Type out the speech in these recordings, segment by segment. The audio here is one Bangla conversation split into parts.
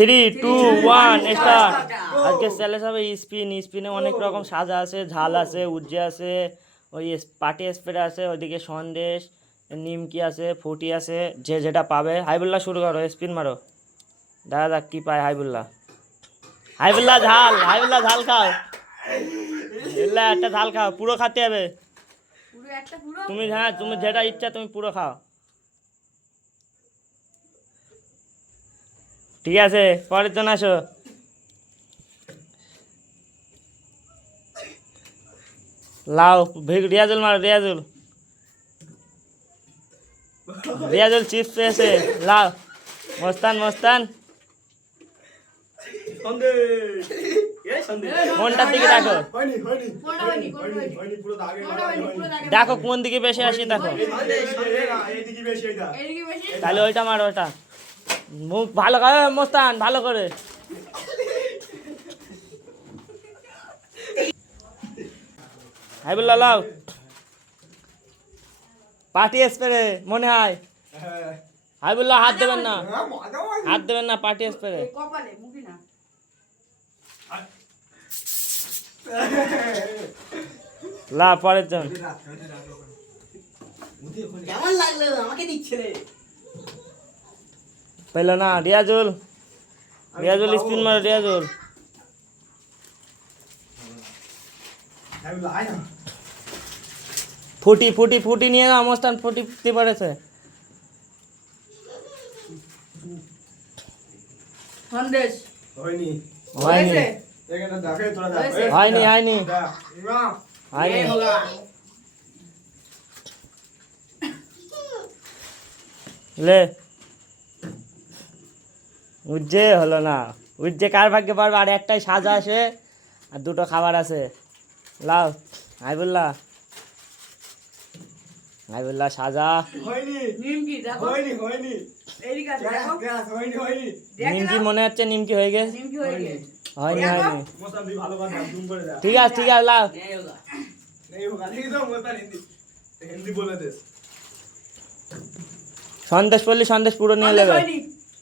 থ্রি টু ওয়ান স্টার্ট আজকে চ্যালেঞ্জ হবে স্পিন স্পিনে অনেক রকম সাজা আছে ঝাল আছে উজ্জে আছে ওই পাটি স্প্রে আছে ওইদিকে সন্দেশ নিমকি আছে ফুটি আছে যে যেটা পাবে। হাইবুল্লাহ শুরু করো স্পিন মারো। দেখা যাক কী পায় হাইবুল্লাহ। হাইবুল্লাহ ঝাল হাইবুল্লাহ ঝাল খাও। একটা ঝাল খাও পুরো খাতে হবে। তুমি হ্যাঁ তুমি যেটা ইচ্ছা তুমি পুরো খাও। ঠিক আছে পরের জন আসো। লাও ভিক- রিয়াজুল মারো রিয়াজুল। রিয়াজুল চিপস পেয়েছে লাও। মস্তান মস্তান। কোনটার দিকে দেখো দেখো কোন দিকে বেশি আসি দেখো। তাহলে ওইটা মারো ওটা। ভালো করে, মস্তান, ভালো করে। হাইবুল্লাহ লাও। পার্টি স্প্রে, মনে হয়। হ্যাঁ হাইবুল্লাহ হাত দেবেন না। হাত দেবেন না পার্টি স্প্রে। লা পরের জন। কেমন লাগল? আমাকে দিচ্ছে পেল না রিয়াজুল রিয়াজুল স্পিন মারো রিয়াজুল ফুটি ফুটি ফুটি নিয়ে না মস্তান ফুটি ফুটি পড়েছে সন্দেশ হয়নি হয়নি হয়েছে? এখানে দেখে তোরা দেখ হয়েছে? হয়নি হয়নি দেখ না হয়নি লে উজ্জে হলো না। উজ্জে কার ভাগ্যে পারবে আর একটাই সাজা আসে আর দুটো খাবার আছে। লাও আই বললা সাজা। নিমকি মনে হচ্ছে নিমকি হয়ে গেছে। হয়নি হয়নি। ঠিক আছে ঠিক আছে লাও। সন্দেশ পড়লি সন্দেশ পুরো নিয়ে নেবে।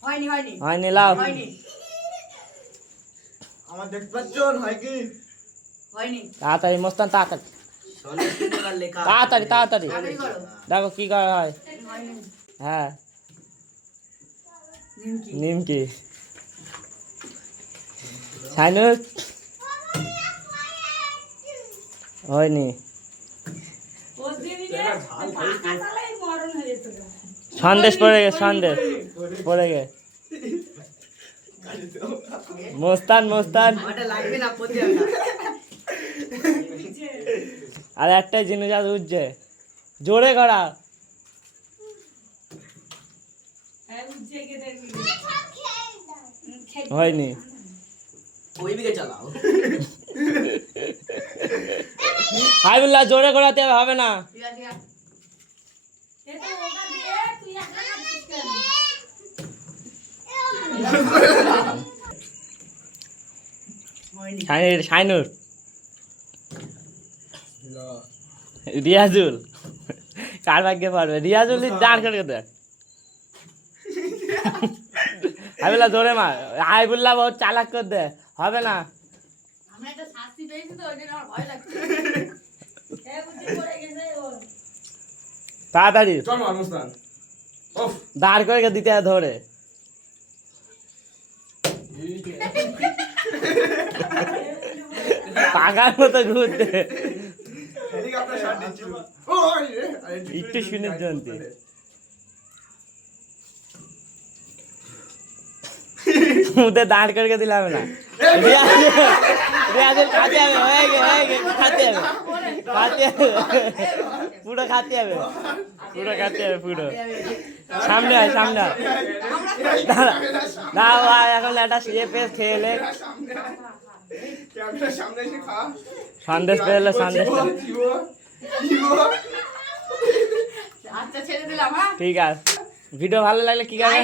হয়নি হয়নি। হয়নি হয়নি লাও। হয়নি। আমার দেখতে পাচ্ছেন হয় কি? হয়নি। তাড়াতাড়ি মোস্তান তাড়াতাড়ি। সন্দেশ কিনতে পারলে খা তাড়াতাড়ি তাড়াতাড়ি। তাড়াতাড়ি করো। দেখো কি করা হয়। হয়নি। হ্যাঁ। নিমকি। নিমকি। সাইনুস হয়নি। সন্দেশ পড়ে গেছে সন্দেশ পড়ে গে। মোস্তান মোস্তান। আর একটাই জিনিস আছে উঠছে। জোরে করা হয়নি। হাইবুল্লাহ জোরে করাতে হবে, না। শাইনুর শাইনুর। রিয়াজুল। কার ভাগ্যে পারবে? রিয়াজুল দাঁড় করে দেখ। হাইবুল্লাহ জোরে মার। হাইবুল্লাহ বহুত চালাক করে দে। হবে না? আমরা একটা শাস্তি পেয়েছি তো ওই জন্য আমার ভয় লাগছে। এ বুঝি পড়ে গেছে ওর তাড়াতাড়ি চল মার মোস্তান ওফ দাঁড় করে দিতে ধরে। পাকার মতো ঘুরতে। একটু শুনে জন্তি। দাঁড় করে দিলাম না। রিয়াজুল খাতে হবে, হয়ে গে হয়ে গে, খাতে খাতে পুরো খাতে হবে। পুরো খাতে হবে পুরো। সামনে আয় সামনে আয়। দাঁড়া না ভাই এখন একটা ইয়ে পেস খেয়ে এসে সন্দেশ পেলে সন্দেশটা জিও জিও আচ্ছা হ্যাঁ? ঠিক আছে। ভিডিও ভালো লাগলে কি করবে